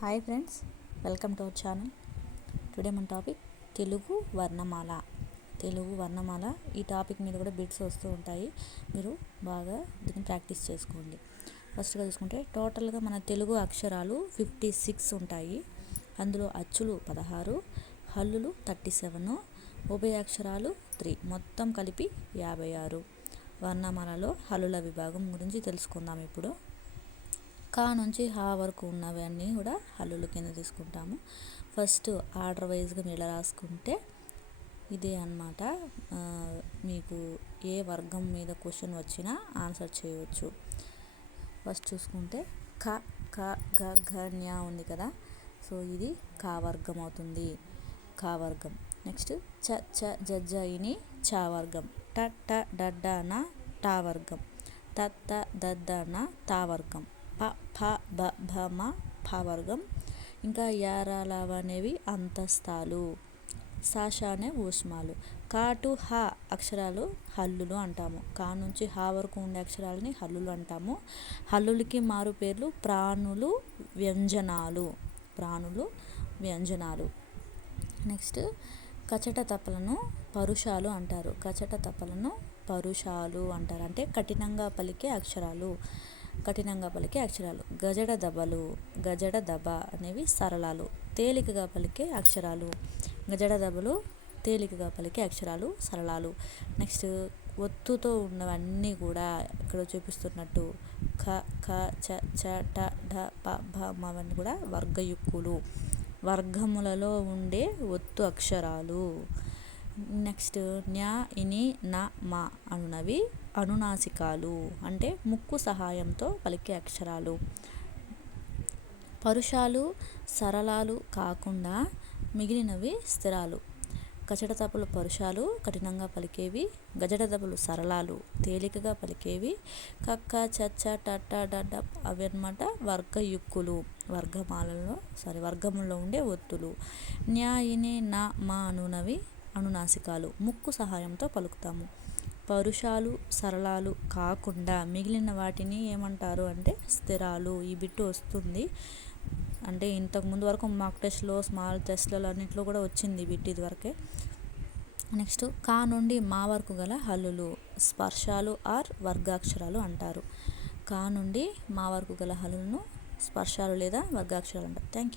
Hi friends, welcome to our channel. Today మన topic Telugu వర్ణమాల. Telugu వర్ణమాల ఈ topic మీద కూడా బిట్స్ వస్తూ ఉంటాయి. మీరు బాగా దీన్ని ప్రాక్టీస్ చేసుకోండి. ఫస్ట్గా చూసుకుంటే టోటల్గా మన తెలుగు అక్షరాలు 56 ఉంటాయి. అందులో అచ్చులు 16, హల్లులు 37, ఉభయ అక్షరాలు 3, మొత్తం కలిపి 56. వర్ణమాలలో హల్లుల విభాగం గురించి తెలుసుకుందాం. ఇప్పుడు కా నుంచి హా వరకు ఉన్నవన్నీ కూడా హల్లుల కింద తీసుకుంటాము. ఫస్ట్ ఆర్డర్ వైజ్గా మీరు ఎలా రాసుకుంటే ఇదే అన్నమాట. మీకు ఏ వర్గం మీద క్వశ్చన్ వచ్చినా ఆన్సర్ చేయవచ్చు. ఫస్ట్ చూసుకుంటే క క గ ఘ జ్ఞ ఉంది కదా, సో ఇది కా వర్గం అవుతుంది. కా వర్గం. నెక్స్ట్ చ చ జ జ ఇని చా వర్గం. ట ట డ డ న టా వర్గం. త త ద ద న తా వర్గం. ప ఫ బ భ మ ఫ వర్గం. ఇంకా యారాలవ అనేవి అంతస్తాలు. సాష అనే ఊష్మాలు. కా టు హ అక్షరాలు హల్లులు అంటాము. కా నుంచి హా వరకు ఉండే అక్షరాలని హల్లులు అంటాము. హల్లులకి మారు పేర్లు ప్రాణులు, వ్యంజనాలు. ప్రాణులు, వ్యంజనాలు. నెక్స్ట్ కచట తపలను పరుషాలు అంటారు. కచట తపలను పరుషాలు అంటారు, అంటే కఠినంగా పలికే అక్షరాలు. కఠినంగా పలికే అక్షరాలు. గజడ దబలు, గజడ దబ అనేవి సరళాలు, తేలికగా పలికే అక్షరాలు. గజడ దబలు తేలికగా పలికే అక్షరాలు, సరళాలు. నెక్స్ట్ ఒత్తుతో ఉన్నవన్నీ కూడా ఇక్కడ చూపిస్తున్నట్టు ఖ ఖ చ చ ట ఢ ప భ మ అవన్నీ కూడా వర్గయుక్కులు, వర్గములలో ఉండే ఒత్తు అక్షరాలు. నెక్స్ట్ న్య ఇని న మ అనునవి అనునాసికాలు, అంటే ముక్కు సహాయంతో పలికే అక్షరాలు. పరుషాలు, సరళాలు కాకుండా మిగిలినవి స్థిరాలు. కచట తపలు పరుషాలు, కఠినంగా పలికేవి. గజడ దబలు సరళాలు, తేలికగా పలికేవి. కక్క చచ్చ టట్ట డడ్డ అవి అన్నమాట వర్గయుక్కులు, వర్గములో ఉండే ఒత్తులు. న్యా ఇని నా మా అనునవి అనునాసికాలు, ముక్కు సహాయంతో పలుకుతాము. పరుషాలు, సరళాలు కాకుండా మిగిలిన వాటిని ఏమంటారు అంటే స్థిరాలు. ఈ బిట్టు వస్తుంది, అంటే ఇంతకుముందు వరకు మాక్ టెస్ట్లో, స్మాల్ టెస్ట్లలో అన్నింటిలో కూడా వచ్చింది బిట్ ఇదివరకే. నెక్స్ట్ కా నుండి మా వరకు గల హల్లులు స్పర్శాలు ఆర్ వర్గాక్షరాలు అంటారు. కా నుండి మా వరకు గల హల్లులను స్పర్శాలు లేదా వర్గాక్షరాలు అంటారు. Thank you.